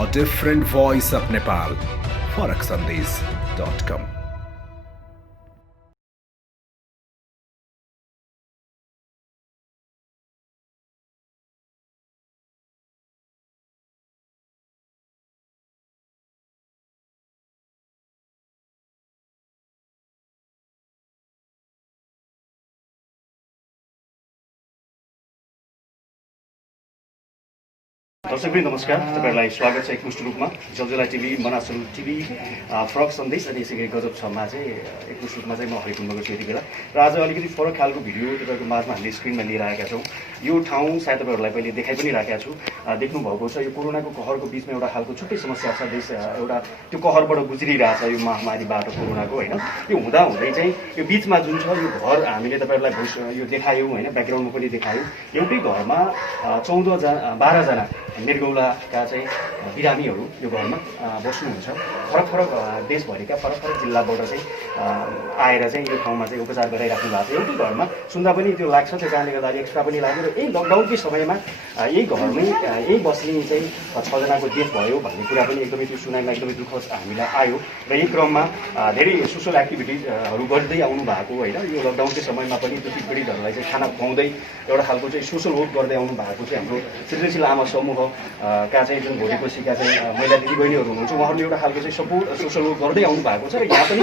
a different voice of Nepal. Faraksandesh.com. दर्शकवृन्द नमस्कार, तपाईहरुलाई स्वागत छ एकमुष्ट रूपमा जलजला टिभी, मनासुल टिभी, फरक सन्देश अनि यसै गरी गजब छमा चाहिँ एकमुष्ट रूपमा चाहिँ म हरिकुण्डको छु यति बेला। र आज अलिकति फरक खालको भिडियो तपाईहरुको माझमा हामीले स्क्रिनमा लिएर आएका छौँ। यो ठाउँ सायद तपाईहरुलाई पहिले देखाइ पनि राखेका छु। देख्नु भएको छ यो कोरोनाको कहरको बीचमा एउटा खालको छुट्टै समस्या छ। देश एउटा त्यो कहरबाट गुज्रिरहेछ यो महामारीबाट कोरोनाको हैन। यो हुँदा हुँदै चाहिँ यो बीचमा जुन छ यो घर हामीले तपाईहरुलाई यो देखायौँ हैन, ब्याकग्राउन्डमा पनि देखायौँ। एउटै घरमा 12 जना मृगौलाका चाहिँ बिरामीहरू यो घरमा बस्नुहुन्छ। फरक फरक देशभरिका फरक फरक जिल्लाबाट चाहिँ आएर चाहिँ यो ठाउँमा चाहिँ उपचार गराइराख्नु भएको छ। एउटै घरमा सुन्दा पनि त्यो लाग्छ, त्यो कारणले गर्दा एक्स्ट्रा पनि लाग्यो। र यही लकडाउनकै समयमा यही घरमै यही बस्ने चाहिँ 6 जनाको डेथ भयो भन्ने कुरा पनि एकदमै त्यो सुनाइमा एकदमै दुःख हामीलाई आयो। र यही क्रममा धेरै सोसल एक्टिभिटिजहरू गर्दै आउनु भएको होइन। यो लकडाउनकै समयमा पनि त्यो पीडितहरूलाई चाहिँ खाना खुवाउँदै एउटा खालको चाहिँ सोसल वर्क गर्दै आउनु भएको चाहिँ हाम्रो सृजनशील आमा समूह का चाहिँ जुन भोटेकोसीका चाहिँ महिला दिदीबहिनीहरू हुनुहुन्छ, उहाँहरूले एउटा खालको चाहिँ सपोर्ट सोसल वर्क गर्दै आउनु भएको छ। र यहाँ पनि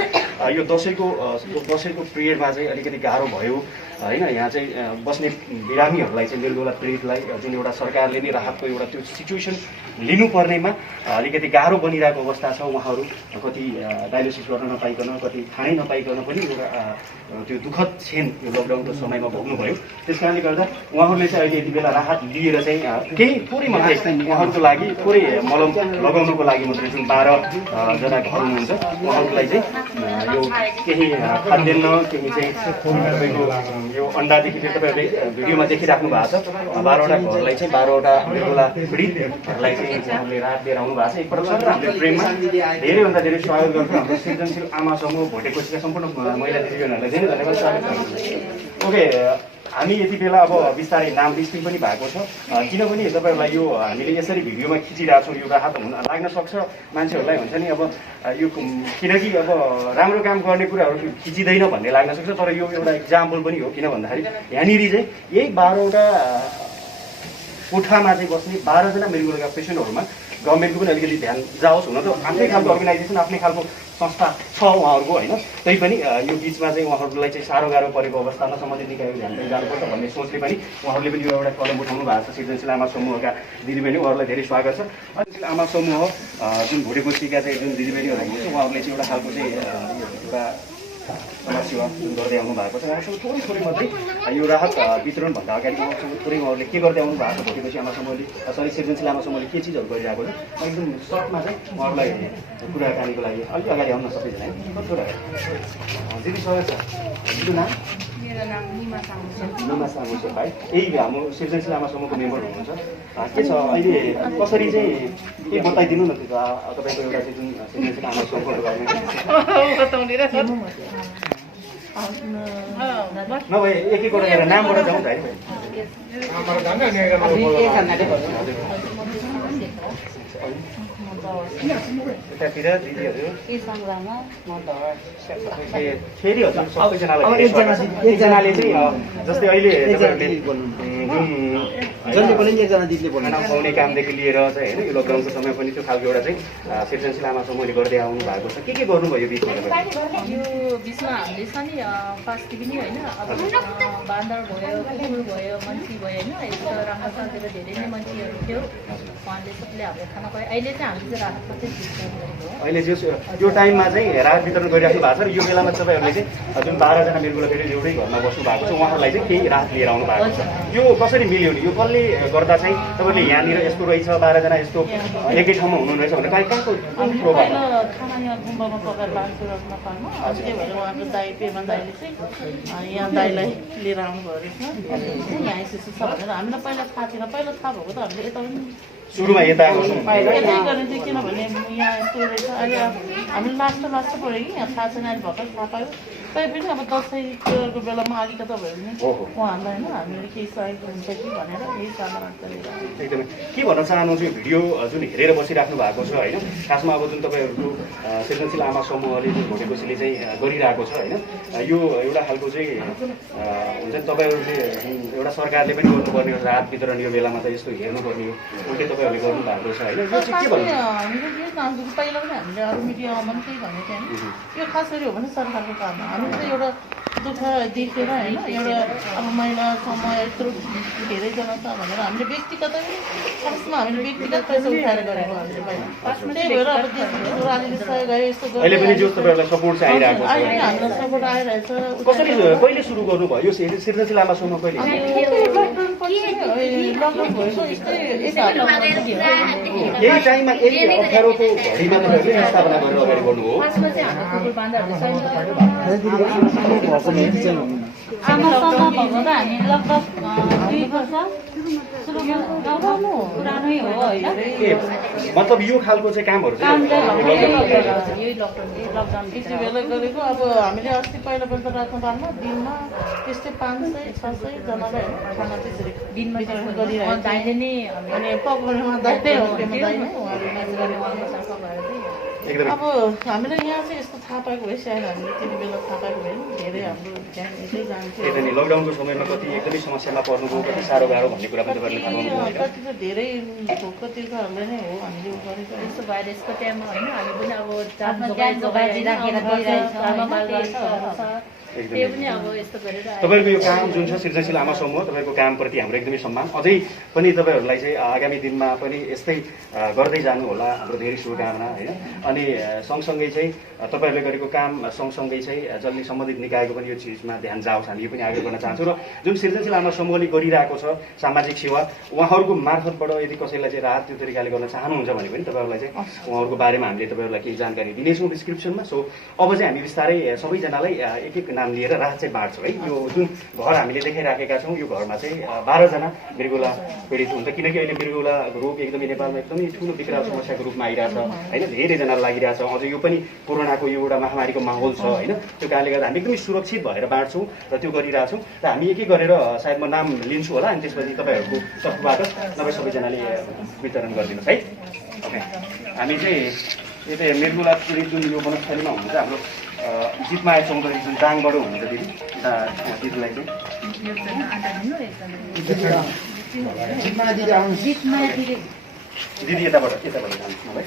यो दसैँको पिरियडमा चाहिँ अलिकति गाह्रो भयो होइन। यहाँ चाहिँ बस्ने बिरामीहरूलाई चाहिँ मृगौला पीडितलाई जुन एउटा सरकारले नै राहतको एउटा त्यो सिचुएसन लिनुपर्नेमा अलिकति गाह्रो बनिरहेको अवस्था छ। उहाँहरू कति डायलिसिस गर्न नपाइकन, कति खानै नपाइकन पनि एउटा त्यो दुःखद क्षण यो लकडाउनको समयमा भोग्नुभयो। त्यस कारणले गर्दा उहाँहरूले चाहिँ अहिले यति बेला राहत लिएर चाहिँ केही थोरै मात्रै उहाँहरूको लागि थोरै मलम लगाउनुको लागि मात्रै जुन 12 जना घर हुनुहुन्छ उहाँहरूलाई चाहिँ यो केही खाद्यान्न, केही चाहिँ तपाईँको यो अन्डादेखि चाहिँ तपाईँहरूले भिडियोमा देखिराख्नु भएको छ। 12वटा घरलाई चाहिँ 12वटा मृगौला पीडितहरूलाई चाहिँ उहाँले राहत दिएर आउनु भएको छ। एकपल्ट सर हाम्रो प्रेममा धेरैभन्दा धेरै स्वागत गर्छु। हाम्रो सृजनशील आमा समूह भोटेकोसीका सम्पूर्ण महिला दिदीबहिनीहरूलाई धेरै धन्यवाद, स्वागत गर्छु। ओके, हामी यति बेला अब बिस्तारै नाम लिस्टिङ पनि भएको छ। किनभने तपाईँहरूलाई यो हामीले यसरी भिडियोमा खिचिरहेको छौँ, यो राहत हुन लाग्न सक्छ मान्छेहरूलाई, हुन्छ नि अब यो किनकि अब राम्रो काम गर्ने कुराहरू खिचिँदैन भन्ने लाग्न सक्छ। तर यो एउटा इक्जाम्पल पनि हो। किन भन्दाखेरि यहाँनिर चाहिँ यही 12वटा कोठामा चाहिँ बस्ने 12 जना मृगौलाका पेसेन्टहरूमा गभर्मेन्टको पनि अलिकति ध्यान जाओस्। हुन त आफ्नै खालको अर्गनाइजेसन, आफ्नै खालको संस्था छ उहाँहरूको होइन। तैपनि यो बिचमा चाहिँ उहाँहरूलाई चाहिँ साह्रो गाह्रो परेको अवस्थामा सम्बन्धित निकायको ध्यान पनि जानुपर्छ भन्ने सोचले पनि उहाँहरूले पनि यो एउटा कदम उठाउनु भएको छ। सृजनशील आमा समूहका दिदीबहिनी उहाँहरूलाई धेरै स्वागत छ। सृजनशील आमा समूह जुन भोटेकोसीका चाहिँ जुन दिदीबहिनीहरू हुनुहुन्छ उहाँहरूले चाहिँ एउटा खालको चाहिँ एउटा समाजसेवा जुन गर्दै आउनु भएको छ। उहाँसँग थोरै मात्रै यो राहत वितरणभन्दा अगाडि उहाँसँग थोरै उहाँहरूले के गर्दै आउनु भएको छ, भोटेकोसी आमा समूहले सृजनशील आमा समूहले के चिजहरू गरिरहेको छ, एकदम सर्टमा चाहिँ उहाँहरूलाई कुराकानीको लागि अलिक अगाडि आउन सबैजना है। कतिवटा दिदी स्वागत छ। दिदीको नाम? मेरो नाम निमा सामु छ भाइ। यही हाम्रो सृजनशील आमा समूहको मेम्बर हुनुहुन्छ। के छ अहिले कसरी चाहिँ के बताइदिनु न त्यो तपाईँको एउटा चाहिँ जुन सृजनशील आमा समूहको बारेमा नभए एक एकवटा नामबाट जाउँ त है। यतातिर दिदीहरू फेरि हजुर एकजनाले चाहिँ जस्तै अहिले खाना खुवाउने कामदेखि लिएर चाहिँ होइन यो लकडाउनको समय पनि त्यो खालको एउटा चाहिँ सृजनशील आमा समूहले गर्दै आउनु भएको छ। के गर्नुभयो बिचमा? यो बिचमा हामीले छ नि पास्टी पनि होइन, अब बाँदर भयो, कुकुर भयो, मान्छे भयो होइन। यस्तो राम्रो साथेर धेरै नै मान्छेहरू थियो, उहाँले सबले हाम्रो खाना खुवायो। अहिले चाहिँ हामीले चाहिँ राहत मात्रै वितरण गरेको हो। अहिले चाहिँ यो टाइममा चाहिँ राहत वितरण गरिराख्नु भएको छ। र यो बेलामा तपाईँहरूले चाहिँ जुन 12 जना मृगौला पीडित एउटै घरमा बस्नु भएको छ उहाँहरूलाई चाहिँ केही राहत लिएर आउनु भएको छ। यो कसरी मिल्यो नि? यो कसले गर्दा चाहिँ तपाईँले यहाँनिर यस्तो रहेछ 12 जना यस्तो एकै ठाउँमा हुनुहुनेछ भने कहाँको प्रोग्राम? खाना यहाँ गुम्बामा पकाएर लान्छु रत्नपालमा। त्यही भएर उहाँको दाई पेमा दाईले चाहिँ यहाँ दाईलाई लिएर आउनुभयो रहेछ। यहाँ यसो छ भनेर हामीलाई पहिला थाहा थिएन। पहिला थाहा भएको त हामीले यता पनि सुरुमा यता यतै गर्ने थियो, किनभने यहाँ यस्तो रहेछ। अहिले हामीले लास्ट पऱ्यो कि यहाँ थाहा छैन, अहिले भर्खर थाहा पायो। तैपनि अब दसैँको बेलामा अलिकता भयो भने ओहो। उहाँहरूलाई होइन हामीले केही सहयोग हुन्छ कि भनेर यही साधना गरेर एकदमै के भन्न चाहनुहुन्छ यो भिडियो जुन हेरेर बसिराख्नु भएको छ होइन खासमा अब जुन तपाईँहरूको सृजनशील आमा समूहले जुन भोटेकोसीले चाहिँ गरिरहेको छ होइन यो एउटा खालको चाहिँ हुन्छ नि तपाईँहरूले एउटा सरकारले पनि गर्नुपर्ने हो राहत वितरण यो बेलामा त यस्तो हेर्नुपर्ने हो उल्टै तपाईँहरूले गर्नु भएको छ होइन यो चाहिँ के भन्नु हामीले के चाहन्छौँ कि पहिला पनि हामीले अरू मिडियामा पनि केही भनेको थियौँ यो खास गरी हो भने सरकारको काम हो हामी चाहिँ एउटा दुःख देखेर होइन एउटा अब महिला समूह यत्रो धेरैजना छ भनेर हामीले व्यक्तिगत खासमा हामीले व्यक्तिगत पैसा उठाएर गरेको हामीले पहिला त्यही भएर अब देशले सहयोग गरे यस्तो गर्यो अहिले पनि जो तपाईँहरूलाई सपोर्ट चाहिँ आइरहेको छ अहिले हामीलाई सपोर्ट आइरहेछ कसरी कहिले सुरु गर्नुभयो यो सृजनशील आमा समूह कहिले लकडाउन भएको यस्तै यही टाइममा यही अप्ठ्यारोको घडीमा तपाईँहरूले स्थापना गरेर अगाडि बढ्नु हो खासमा चाहिँ हाम्रो कुकुर बान्दाहरूले आमासम्म भएको त हामी लगभग 2 वर्ष पुरानै हो होइन मतलब यो खालको चाहिँ कामहरू यही लकडाउन त्यति बेला गरेको अब हामीले अस्ति पहिला पहिला रातमा दिनमा त्यस्तै 500-600 जनालाई खाना त्यसरी दिनमा गरिरहेको दाइले नै अनि पकाउनेमा दाइले हो दाइले अब हामीलाई यहाँ चाहिँ यस्तो थाहा पाएको भए सायद हामीले त्यति बेला थाहा पाएको भए धेरै हाम्रो ध्यान यसै जान्थ्यो त्यही त नि लकडाउनको समयमा कति एकदमै समस्यामा पर्नुभयो कति साह्रो गाह्रो भन्ने कुरा पनि तपाईँहरूले थाहा पाउनुभयो कति त धेरै भोक तीर्थहरूलाई नै हो हामीले गरेको यस्तो भएर यसको टाइममा होइन हामी पनि अब त्यो पनि अब यस्तो गरेर तपाईँहरूको यो काम जुन छ सृजनशील आमा समूह तपाईँको कामप्रति हाम्रो एकदमै सम्मान अझै पनि तपाईँहरूलाई चाहिँ आगामी दिनमा पनि यस्तै गर्दै जानु होला हाम्रो धेरै शुभकामना होइन अनि सँगसँगै चाहिँ तपाईँहरूले गरेको काम सँगसँगै चाहिँ जसले सम्बन्धित निकायको पनि यो चिजमा ध्यान जाओस् हामी यो पनि आग्रह गर्न चाहन्छौँ र जुन सृजनशील आमा समूहले गरिरहेको छ सामाजिक सेवा उहाँहरूको मार्फतबाट यदि कसैलाई चाहिँ राहत त्यो तरिकाले गर्न चाहनुहुन्छ भने पनि तपाईँहरूलाई चाहिँ उहाँहरूको बारेमा हामीले तपाईँहरूलाई केही जानकारी दिनेछौँ डिस्क्रिप्सनमा सो अब चाहिँ हामी बिस्तारै सबैजनालाई एक एक नाम लिएर राहत चाहिँ बाँड्छौँ है यो जुन घर हामीले देखाइराखेका छौँ यो घरमा चाहिँ 12 जना मृगौला पीडित हुन्छ किनकि अहिले मृगौला रोग एकदमै नेपालमा एकदमै ठुलो बिग्राव समस्याको रूपमा आइरहेछ होइन धेरैजना लागिरहेछ अझ यो पनि कोरोनाको यो एउटा महामारीको माहौल छ होइन त्यो कारणले गर्दा हामी एकदमै सुरक्षित भएर बाँड्छौँ र त्यो गरिरहेछौँ र हामी एक एक गरेर सायद म नाम लिन्छु होला अनि त्यसपछि तपाईँहरूको तर्फबाट नभए सबैजनाले वितरण गरिदिनुहोस् है ओके हामी चाहिँ यतै मृगौला पीडित जुन यो वनस्थलीमा हुनुहुन्छ हाम्रो जितमाया चौधरी जुन दाङबाट हुनुहुन्छ दिदीलाई चाहिँ दिदी यताबाट जानुहोस् न भाइ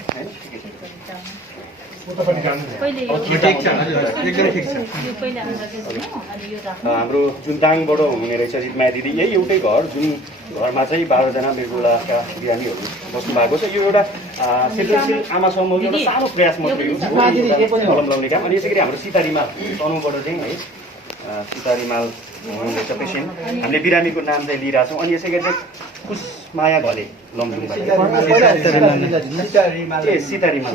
हाम्रो जुन दाङबाट हुने रहेछ जितमाया दिदी यही एउटै घर जुन घरमा चाहिँ 12 जना मृगौलाका बिरामीहरू बस्नु भएको छ यो एउटा सृजनशील आमा समूहको एउटा सानो प्रयास मात्रै हो कलम लाउने काम अनि यसै गरी हाम्रो सीता रिमाल तनहुबाट चाहिँ है सीता रिमाल हुनुहुँदैछ पेसेन्ट हामीले बिरामीको नाम चाहिँ लिइरहेछौँ अनि यसै गरी चाहिँ खुसमाया घले लमजुङबाट सीता रिमाल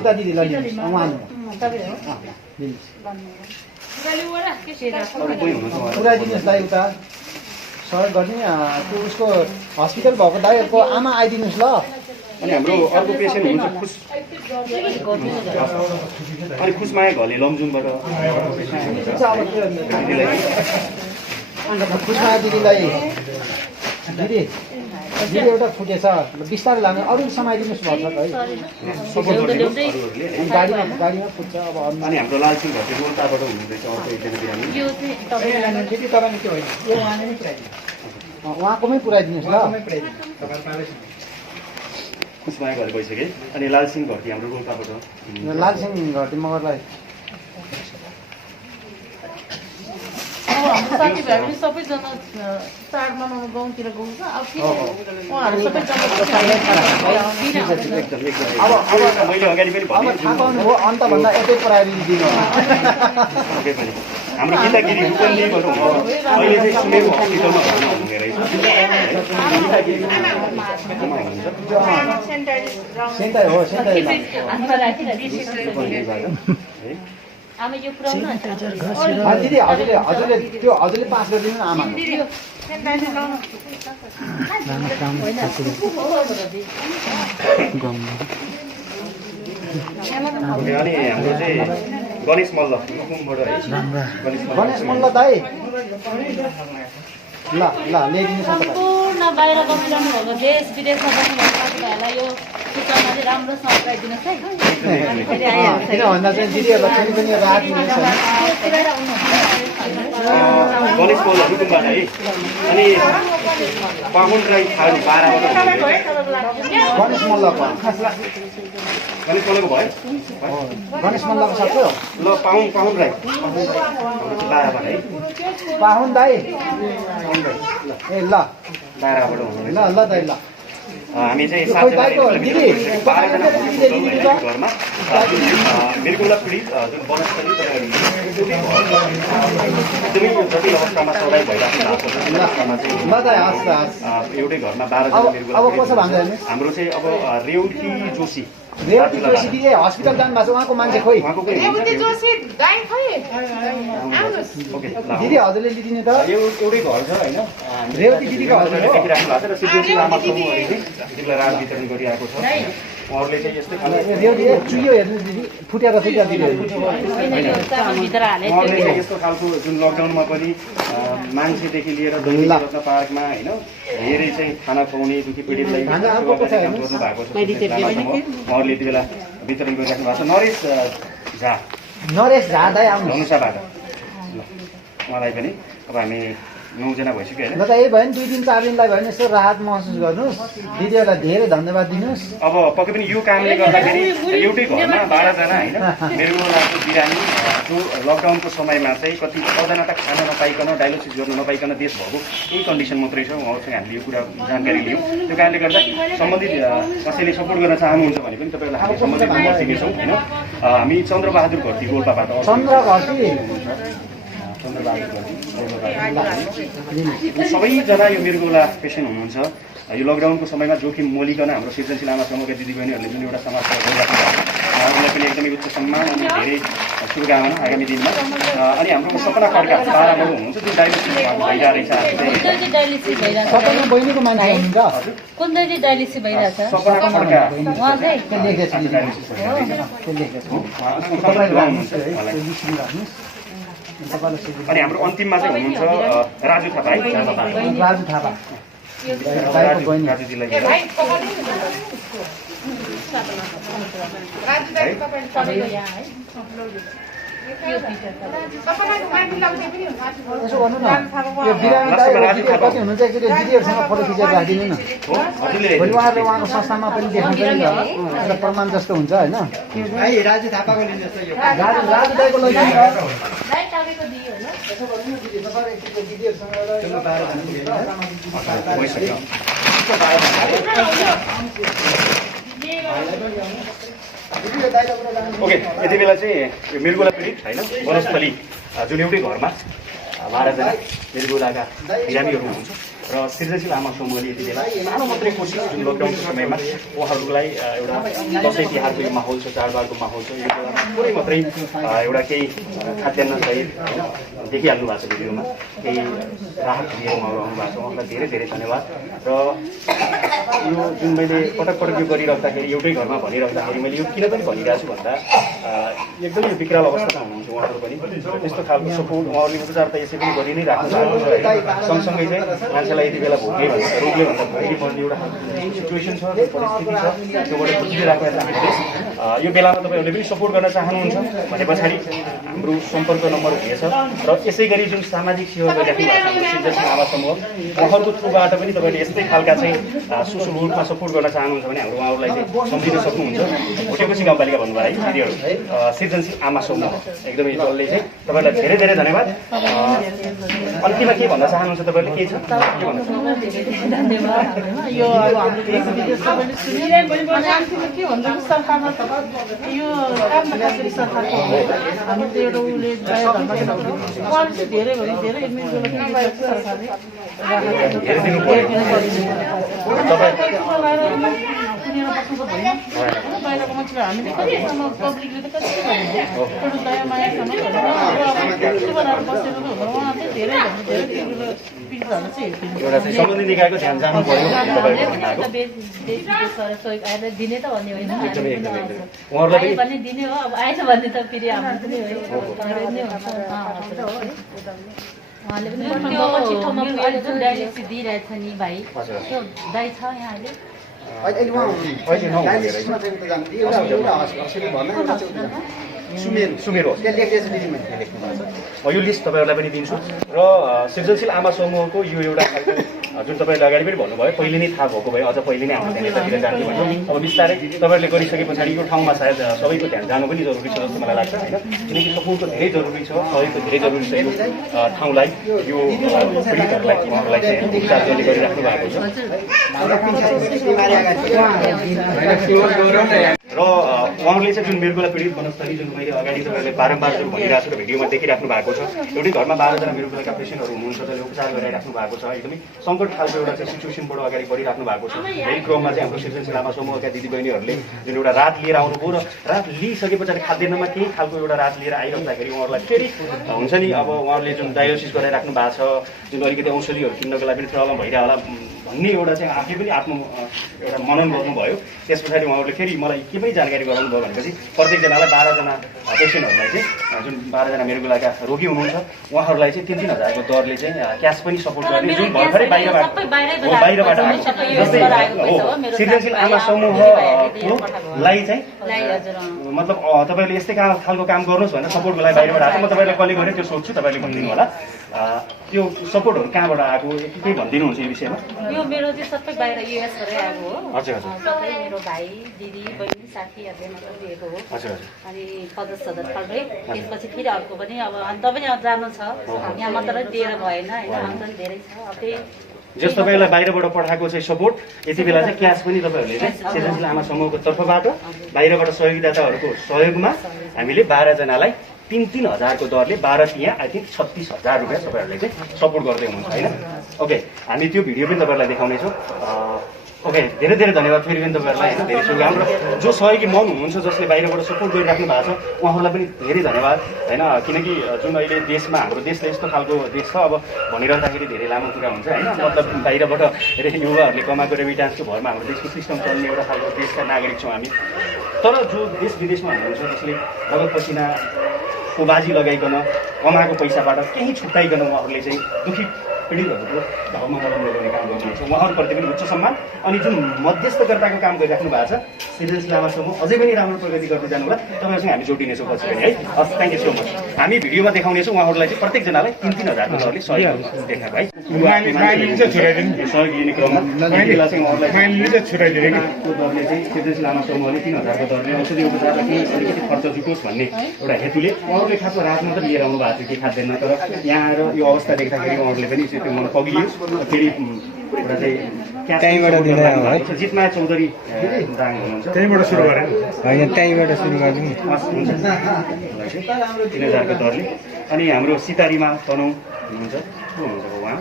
सहयोग गर्ने त्यो उसको हस्पिटल भएको दाइहरूको आमा आइदिनुहोस् ल अनि हाम्रो अर्को पेसेन्ट हुनुहुन्छ अनि खुसमाया घले लमजुङबाट अन्त खुसमाया दिदीलाई दिदी एउटा फुटेछ बिस्तारै लानु अरू समाइदिनुहोस् भन्छ है गाडीमा फुट्छ अब अनि हाम्रो लालसिंह घरको रोल्पाबाट हुनुहुँदैछ अर्को एकजना बिरामी उहाँकोमै पुऱ्याइदिनुहोस् ल खुसमाया घर भइसक्यो अनि लालसिंह घरती हाम्रो रोल्पाबाट लालसिंह घरती मगरलाई हाम्रो साथीभाइ पनि सबैजना चाड मनाउनु गाउँतिर गउँछ अब उहाँहरू सबैजना मैले अगाडि पनि अब थाहा पाउनु हो अन्तभन्दा एकै प्रायोरिटी दिनु हाम्रो गीतागिरी रूपन्देहीबाट अहिले चाहिँ सुनेको हस्पिटलमा भर्ना हुने रहेछ सेन्टर हो सेन्टर दिदी हजुरले त्यो हजुरले पास गरिदिनु न आमा अनि हाम्रो चाहिँ गणेश मल्ल रुकुमबाट है गणेश मल्ल दाई ल ल ल्याइदिनु सक्छ सम्पूर्ण बाहिर बसिरहनु भएको देश विदेशमा बस्नुभएको साथीभाइहरूलाई यो सूचना चाहिँ राम्रोसँग पुऱ्याइदिनुहोस् है फेरि आइहाल्छ किन भन्दा चाहिँ दिदीहरूलाई फेरि पनि राहत दिनुहोस् गणेश मल्ल रुकुमबाट है अनि पाहुन राई थारू 12बाट गणेश मल्लको गणेश मल्लको भयो गणेश मल्लको सक्यो ल पाहुन राई 12बाट है पाहुन दाई ए ल 12बाट हुनुहुन्छ ल ल दाई ल हामी चाहिँ खोइ दाइको दिदी 12जना घरमा मृगौला पीडित जुन वनस्थली एकदमै जटिल अवस्थामा सबै भइरहेको अवस्थामा चाहिँ ल दाई हस् ल हस् एउटै घरमा 12जना मृगौला अब कसो भन्दै हेर्नुहोस् हाम्रो चाहिँ अब रेवती जोशी रेवती जोशी दिदी हस्पिटल जानु भएको छ उहाँको मान्छे खोइ उहाँको कोही रेवती जोशी दाइ खोइ ओके दिदी हजुरले लिदिनु त एउटै घर छ होइन रेवती दिदीको हजुर हो देखिराख्नु भएको छ र सिद्धेश्वर लामा समूहले चाहिँ दिदीलाई राहत वितरण गरिरहेको छ उहाँहरूले चाहिँ यस्तै खालको रेवती चुयो हेर्नु दिदी फुटेर दिदी भित्र हाले उहाँहरूले चाहिँ यस्तो खालको जुन लकडाउनमा पनि मान्छेदेखि लिएर दक्षिण रत्न पार्कमा होइन धेरै चाहिँ खाना खुवाउने दुखी पीडितलाई सेवा गर्ने काम गर्नु भएको छ उहाँहरूले यति बेला वितरण गरिराख्नु भएको छ नरेश झा नरेश झा दाई आउनु धनुषाबाट ल उहाँलाई पनि अब हामी 9 जना भइसक्यो होइन ल त यही भयो नि 2 दिन 4 दिनलाई भयो नि यसो राहत महसुस गर्नुहोस् दिदीहरूलाई धेरै धन्यवाद दिनुहोस् अब पक्कै पनि यो कामले गर्दाखेरि एउटै घरमा 12 जना होइन मृगौलाको बिरामी जो लकडाउनको समयमा चाहिँ कति 6 जना त खान नपाइकन डायलिसिस गर्न नपाइकन देश भएको यही कन्डिसन मात्रै छ उहाँहरूसँग हामीले यो कुरा जानकारी लियौँ त्यो कारणले गर्दा सम्बन्धित कसैले सपोर्ट गर्न चाहनुहुन्छ भने पनि तपाईँहरूलाई हामी सम्बन्धित नम्बर दिनेछौँ होइन हामी चन्द्रबहादुर घरती रोल्पाबाट चन्द्र घरती सबैजना यो मृगौला पेसेन्ट हुनुहुन्छ यो लकडाउनको समयमा जोखिम मोलिकन हाम्रो सृजनशील आमा समूहका दिदीबहिनीहरूले जुन एउटा समाजसेवा गरिरहेको छ उहाँहरूलाई पनि एकदमै उच्च सम्मान अनि धेरै शुभकामना आगामी दिनमा अनि हाम्रो सपना खड्का 12 हुनुहुन्छ जुन डायलिसिस भइरहेको रहेछ डायलिसिस भइरहेछ सबैमा बहिनीको मान्छे हुनुहुन्छ कुन चाहिँ डायलिसिस भइरहेछ सपना खड्का उहाँ चाहिँ त्यो लेखेको छु दिदी त्यो लेखेको छु तपाईँले राख्नुहोस् है त्यो लिस्टमा राख्नुहोस् तपाईँलाई सुविधा अनि हाम्रो अन्तिममा चाहिँ हुनुहुन्छ राजु थापा है राजु थापा दाइको बहिनी राजुजीलाई राजु दाइ तपाईले सबैको यहाँ है तपाईलाई माथि लाउँदै पनि हुन्छ यसो गर्नु न यो बिरामी दाइ दिदीहरू कति हुनुहुन्छ एकचोटि दिदीहरूसँग फोटो खिचेर राखिदिनु न हजुरले भोलि उहाँहरूले उहाँको संस्थामा पनि देख्नुहुन्छ नि त एउटा प्रमाण जस्तो हुन्छ होइन राजु थापाको लिनुहोस् राजु दाइको लैजानु दाइ टाकेको दियो होला यसो गर्नु न दिदी तपाईँ एकचोटि दिदीहरूसँग एउटा भइसक्यो ओके यति बेला चाहिँ यो मृगौला पीडित होइन वनस्थली जुन एउटै घरमा 12 जना मृगौलाका बिरामीहरू हुनुहुन्छ र सृजनशील आमा समूहले यति बेला सानो मात्रै कोसिस जुन लकडाउनको समयमा उहाँहरूलाई एउटा दसैँ तिहारको यो माहौल छ चाडबाडको माहौल छ यो बेलामा थोरै मात्रै एउटा केही खाद्यान्न सहित होइन देखिहाल्नु भएको छ भिडियोमा केही राहत दिएर उहाँहरू आउनु भएको छ उहाँलाई धेरै धेरै धन्यवाद र यो जुन मैले पटक पटक यो गरिराख्दाखेरि एउटै घरमा भनिराख्दाखेरि मैले यो किन पनि भनिरहेको छु भन्दा एकदमै विकराल अवस्थामा हुनुहुन्छ उहाँहरू पनि त्यस्तो खालको सपोर्ट उहाँहरूले उपचार त यसै पनि गरि नै राख्नु भएको छ होइन सँगसँगै चाहिँ मान्छेलाई यति बेला भोगे भन्दा रोगले भन्दा भोगे पर्ने एउटा सिचुएसन छ परिस्थिति छ त्योबाट गुज्रिरहेको छ हाम्रो देश यो बेलामा तपाईँहरूले पनि सपोर्ट गर्न चाहनुहुन्छ भने पछाडि हाम्रो सम्पर्क नम्बर हुनेछ र यसै गरी जुन सामाजिक सेवा गरिराख्नु भएको छ सृजनशील आमा समूह उहाँहरूको थ्रुबाट पनि तपाईँले यस्तै खालका चाहिँ सोसल रूपमा सपोर्ट गर्न चाहनुहुन्छ भने हाम्रो उहाँहरूलाई चाहिँ सम्झिन सक्नुहुन्छ भोटेकोसी गाउँपालिका भन्नुभयो है दिदीहरू सृजनशील आमा समूह एकदमै जसले चाहिँ तपाईँलाई धेरै धेरै धन्यवाद अन्तिममा के भन्न चाहनुहुन्छ तपाईँले के छ के भन्न धन्यवाद यो अब हाम्रो देश विदेश सबैले सुन्यो अनि अन्तिममा के भन्छ सरकारमा यो काम नगरी सरकारको हामी त्यो एउटा उसले पोलिसी धेरै भने धेरै सरकारले बाहिरको मान्छेले हामीले कतिसम्म पब्लिकले त कति भन्छ एउटा दया मायासँग बनाएर बसेको उहाँ चाहिँ धेरै भन्दा धेरै पीडित हुन चाहिँ हेरिदिनु एउटा चाहिँ सम्बन्धित निकायको ध्यान जानु पर्यो उहाँहरूले तपाईँको पनि भनेको। एउटा देश विदेश गरेर सहयोग आएर दिने त भन्ने होइन एकदमै, हामीले पनि एकदमै। आउँछ। उहाँहरूलाई आयो पनि- भने दिने हो अब आएछ भने त फेरि हाम्रो पनि हो गरेर नै हुन्छ हजुर हो उहाँले पनि गर्नुभएको छिटोमा पुगेको जुन डायलिसिस दिइरहेछ नि भाइ हजुर। त्यो दाइ छ यहाँ अहिले अहिले उहाँ डायलिसिसमा चाहिँ उता जानु एउटा हस्पिटल भन्न एउटा चाहिँ उता जानु। सुमेरो त्यहाँ लेख्दैछ दिदी मैले लेख्नु भएको छ। यो लिस्ट तपाईँहरूलाई पनि दिन्छु र सृजनशील आमा समूहको यो एउटा खालको जुन तपाईँहरूले अगाडि पनि भन्नुभयो पहिले नै थाहा भएको भए अझ पहिले नै हाम्रो ध्यान यतातिर जान्थ्यो भने अब बिस्तारै तपाईँहरूले गरिसके पछाडि यो ठाउँमा सायद सबैको ध्यान जानु पनि जरुरी छ जस्तो मलाई लाग्छ होइन किनकि सपोर्टको धेरै जरुरी छ सहयोगको धेरै जरुरी छ यो ठाउँलाई यो पीडितहरूलाई उहाँहरूलाई चाहिँ उपचार गर्ने गरिराख्नु भएको छ र उहाँहरूले चाहिँ जुन मृगोला पीडित वनस्थली जुन मैले अगाडि तपाईँहरूले बारम्बार जुन भनिरहेको छु र भिडियोमा देखिराख्नु भएको छ एउटै घरमा 12जना मृगोलाका पेसेन्टहरू हुनुहुन्छ जसले उपचार गरिराख्नु भएको छ एकदमै सङ्कट खालको एउटा चाहिँ सिचुएसनबाट अगाडि बढिराख्नु भएको छ यही क्रममा चाहिँ हाम्रो सृजनशील आमा समूहका दिदीबहिनीहरूले जुन एउटा रात लिएर आउनुभयो र रात लिइसके पछाडि खाद्यान्नमा केही खालको एउटा रात लिएर आइरहँदाखेरि उहाँहरूलाई फेरि हुन्छ नि अब उहाँहरूले जुन डायलिसिस गराइराख्नु भएको छ जुन अलिकति औषधिहरू किन्नको लागि पनि प्रब्लम भइरह होला भन्ने एउटा चाहिँ आफै पनि आफ्नो एउटा मनन गर्नुभयो त्यस पछाडि उहाँहरूले फेरि मलाई के पनि जानकारी गराउनु भयो भनेपछि प्रत्येकजनालाई 12जना पेसेन्टहरूलाई चाहिँ जुन 12जना मृगोलाका रोगी हुनुहुन्छ उहाँहरूलाई चाहिँ 3-3 हजारको दरले चाहिँ क्यास पनि सपोर्ट गर्ने जुन भर्खरै बाहिरबाट सृजनशील आमा समूहलाई चाहिँ मतलब तपाईँले यस्तै खालको काम गर्नुहोस् भनेर सपोर्टको लागि बाहिरबाट आएको म तपाईँलाई कसले गरेँ त्यो सोध्छु तपाईँले भनिदिनु होला त्यो सपोर्टहरू कहाँबाट आएको केही भनिदिनुहुन्छ यो विषयमा यो मेरो चाहिँ सबै बाहिर युएसबाटै आएको हो हजुर हजुर सबै मेरो भाइ दिदी बहिनी साथीहरूले मतलब दिएको हो हजुर हजुर अनि 50,000 फर्कै त्यसपछि फेरि अर्को पनि अब अन्त पनि अब जानु छ यहाँ मात्रै दिएर भएन होइन अन्त पनि धेरै छ अब त्यही जस तपाईँलाई बाहिरबाट पठाएको चाहिँ सपोर्ट यति बेला चाहिँ क्यास पनि तपाईँहरूले चाहिँ सृजनशील आमा समूहको तर्फबाट बाहिरबाट सहयोगीदाताहरूको सहयोगमा हामीले 12जनालाई 3-3 हजारको दरले 12 तिहां आई थिङ्क 36,000 रुपियाँ तपाईँहरूले चाहिँ सपोर्ट गर्दै हुनुहुन्छ होइन ओके हामी त्यो भिडियो पनि तपाईँहरूलाई देखाउनेछौँ ओके धेरै धेरै धन्यवाद फेरि पनि तपाईँहरूलाई होइन धेरै शुभकामना र जो सहयोगी मन हुनुहुन्छ जसले बाहिरबाट सपोर्ट गरिराख्नु भएको छ उहाँहरूलाई पनि धेरै धन्यवाद होइन किनकि जुन अहिले देशमा हाम्रो देशले यस्तो खालको देश छ अब भनिरहँदाखेरि धेरै लामो कुरा हुन्छ होइन मतलब बाहिरबाट युवाहरूले कमाएको रेमिटान्सको भरमा हाम्रो देशको सिस्टम चल्ने एउटा खालको देशका नागरिक छौँ हामी तर जो देश विदेशमा हुनुहुन्छ जसले रगत पसिना को बाजी लगाइकन कमाएको पैसाबाट केही छुट्याइकन उहाँहरूले चाहिँ दुखी पीडितहरूको घाउमा मलम लगाउने काम गर्नुहुन्छ उहाँहरूप्रति पनि उच्च सम्मान अनि जुन मध्यस्थकर्ताको काम गरिराख्नु भएको छ सृजनशील आमा समूह अझै पनि राम्रो प्रगति गर्दै जानु होला तपाईँहरूसँग हामी जोडिनेछौँ पछि पनि है हस् थ्याङ्क यू सो मच हामी भिडियोमा देखाउनेछौँ उहाँहरूलाई चाहिँ प्रत्येकजनालाई 3-3 हजारको दरले सहयोग देखाएको है सहयोग लिने क्रममा बेला चाहिँ उहाँहरूलाई दरले चाहिँ सृजनशील आमा समूहले 3 हजारको दरले औषधि उपचार र केही अलिकति खर्च जुटोस् भन्ने एउटा हेतुले उहाँहरूले खासमा रात मात्र लिएर आउनु भएको थियो केही खाँदैन तर यहाँ आएर यो अवस्था देख्दाखेरि उहाँहरूले पनि त्यो मन पगियो फेरि एउटा चाहिँ जितमाया चौधरी दाङ हुनुहुन्छ त्यहीँबाट सुरु गरेँ होइन त्यहीँबाट सुरु गरिदिउँ 3,000को दरले अनि हाम्रो सीतारीमा तनौ हुनुहुन्छ को हुनुहुन्छ उहाँ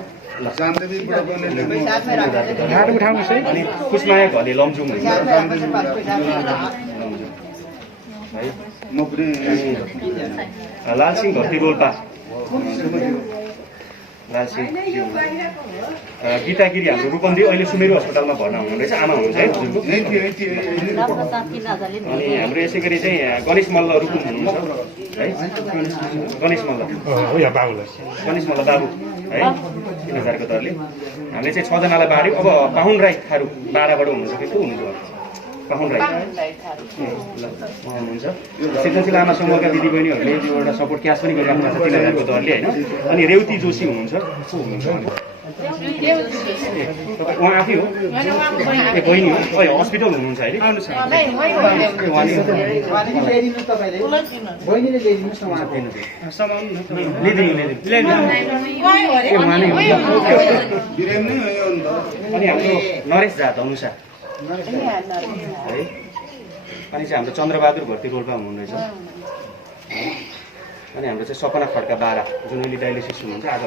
अनि कुसमाया घले लमजुङ लालसिंह घरती रोल्पा लालसिंह गीतागिरी हाम्रो रूपन्दी अहिले सुमेरु अस्पतालमा भर्ना हुनुहुँदैछ आमा हुनुहुन्छ है हजुरको अनि हाम्रो यसै गरी चाहिँ गणेश मल्ल रुकुम हुनुहुन्छ है गणेश मल्ल गणेश मल्ल बाबु है 3,000को दरले हामीले चाहिँ 6जनालाई बाँड्यौँ अब पाहुन राई थारू 12बाट हुनुहुन्छ कि को हुनुहुन्छ पाहुन राई हुनुहुन्छ सृजनशील आमा समूहका दिदीबहिनीहरूले यो एउटा सपोर्ट क्यास पनि गरिराख्नु भएको छ 3,000को दरले होइन अनि रेवती जोशी हुनुहुन्छ को हुनुहुन्छ उहाँ आफै हो ए बहिनी हो अहिले हस्पिटल हुनुहुन्छ अहिले अनि हाम्रो नरेश झा धनुषा है अनि चाहिँ हाम्रो चन्द्रबहादुर घरती रोल्पा हुनुहुँदैछ अनि हाम्रो चाहिँ सपना खड्का 12 जुन अहिले डायलिसिस हुनुहुन्छ आज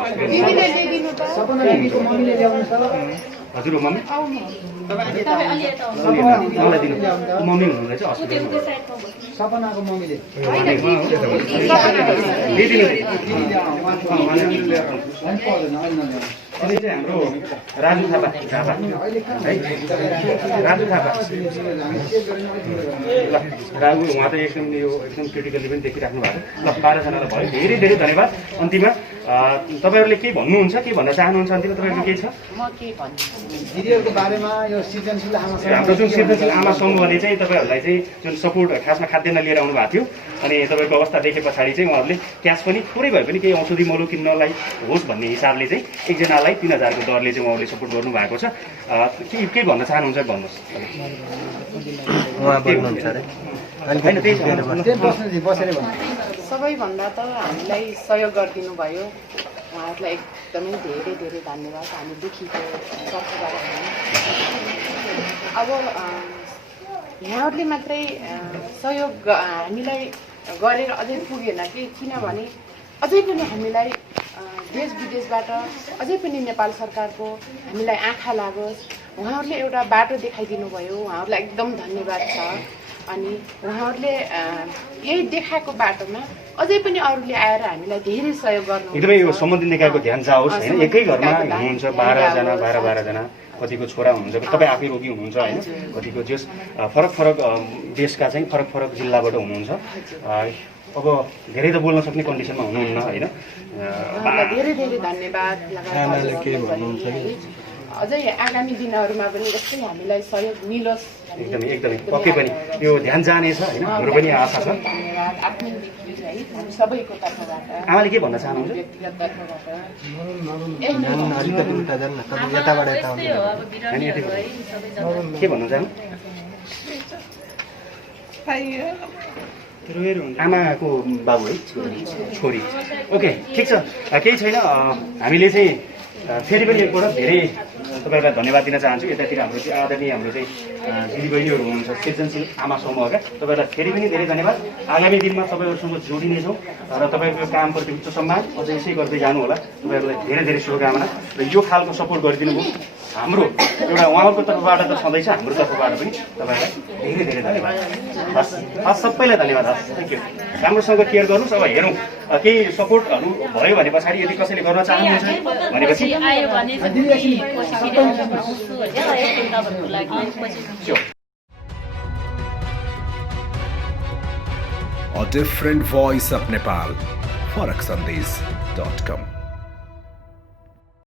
हजुर हो मम्मी मलाई दिनु मम्मी हुनुहुँदैछ हस्पिटलमा सपनाको मम्मीले लिदिनु यसले चाहिँ हाम्रो राजु थापा है राजु थापा ल राजु उहाँ त एकदम क्रिटिकली पनि देखिराख्नु भएको ल 12 जनालाई भयो धेरै धेरै धन्यवाद अन्तिममा तपाईहरुले के भन्नुहुन्छ के भन्न चाहनुहुन्छ अन्तिममा तपाईहरुको के छ म के भन्छु दिदीहरूको बारेमा यो सृजनशील आमा हाम्रो जुन सृजनशील आमा समूहले चाहिँ तपाईहरुलाई चाहिँ जुन सपोर्ट खासमा खाद्यान्न लिएर आउनु भएको थियो अनि तपाईको अवस्था देखे पछाडि चाहिँ उहाँहरूले क्यास पनि थोरै भए पनि केही औषधि मलु किन्नलाई होस् भन्ने हिसाबले चाहिँ एकजनालाई 3000 को दरले चाहिँ उहाँले सपोर्ट गर्नु भएको छ के भन्न चाहनुहुन्छ भन्नुहोस् उहाँ बोल्नुहुन्छ अरे हैन त्यही छ सबैभन्दा त हामीलाई सहयोग गरिदिनु भयो उहाँहरूलाई एकदमै धेरै धेरै धन्यवाद हामी दुखीको तर्फबाट अब यहाँहरूले मात्रै सहयोग हामीलाई गरेर अझै पुगेन कि किनभने अझै पनि हामीलाई देश विदेशबाट अझै पनि नेपाल सरकारको हामीलाई आँखा लागोस् उहाँहरूले एउटा बाटो देखाइदिनु भयो उहाँहरूलाई एकदम धन्यवाद छ अनि उहाँहरूले यही देखाएको बाटोमा अझै पनि अरूले आएर हामीलाई धेरै सहयोग गर्नु एकदमै यो सम्बन्धित निकायको ध्यान जाओस् हैन एकै घरमा हुनुहुन्छ 12 जना 12 जना कतिको छोरा हुनुहुन्छ तपाईँ आफै रोगी हुनुहुन्छ हैन कतिको जस फरक फरक देशका चाहिँ फरक फरक जिल्लाबाट हुनुहुन्छ अब धेरै त बोल्न सक्ने कन्डिसनमा हुनुहुन्न हैन धेरै धेरै धन्यवाद अझै आगामी दिनहरूमा पनि यस्तै हामीलाई सहयोग मिलोस् एकदमै एकदमै पक्कै पनि यो ध्यान जानेछ हैन हाम्रो पनि आशा छ धन्यवाद आफ्नो व्यक्तिगत है हामी सबैको तर्फबाट आमाले के भन्न चाहनुहुन्छ व्यक्तिगत तर्फबाट अलिकति उता जान्न यताबाट यता यस्तै हो अब बिरामीहरू है सबैजना के भन्न चाहनु आमाको बाबु है छोरी ओके ठिक छ केही छैन हामीले चाहिँ फेरि पनि एकपल्ट धेरै तपाईहरुलाई धन्यवाद दिन चाहन्छु यतातिर हाम्रो चाहिँ आदरणीय हाम्रो चाहिँ दिदीबहिनीहरू हुनुहुन्छ सृजनशील आमा समूहका तपाईहरुलाई फेरि पनि धेरै धन्यवाद आगामी दिनमा तपाईहरुसँग जोडिनेछौँ र तपाईहरुको कामप्रति उच्च सम्मान अझै यसै गर्दै जानु होला तपाईहरुलाई धेरै धेरै शुभकामना र यो खालको सपोर्ट गरिदिनु भयो हाम्रो एउटा उहाँको तर्फबाट त छँदैछ हाम्रो तर्फबाट पनि तपाईहरुलाई धेरै धेरै धन्यवाद हस् सबैलाई धन्यवाद हस् थ्यांक यू राम्रोसँग केयर गर्नुस् अब हेरौँ केही सपोर्टहरू भयो भने पछाडि यदि कसैले गर्न चाहनुहुन्छ भनेपछि आयो भने चाहिँ कोसिस गरिरहन्छु हैन एक घण्टाभरको लागि पछि A different voice of Nepal. FarakSandesh.com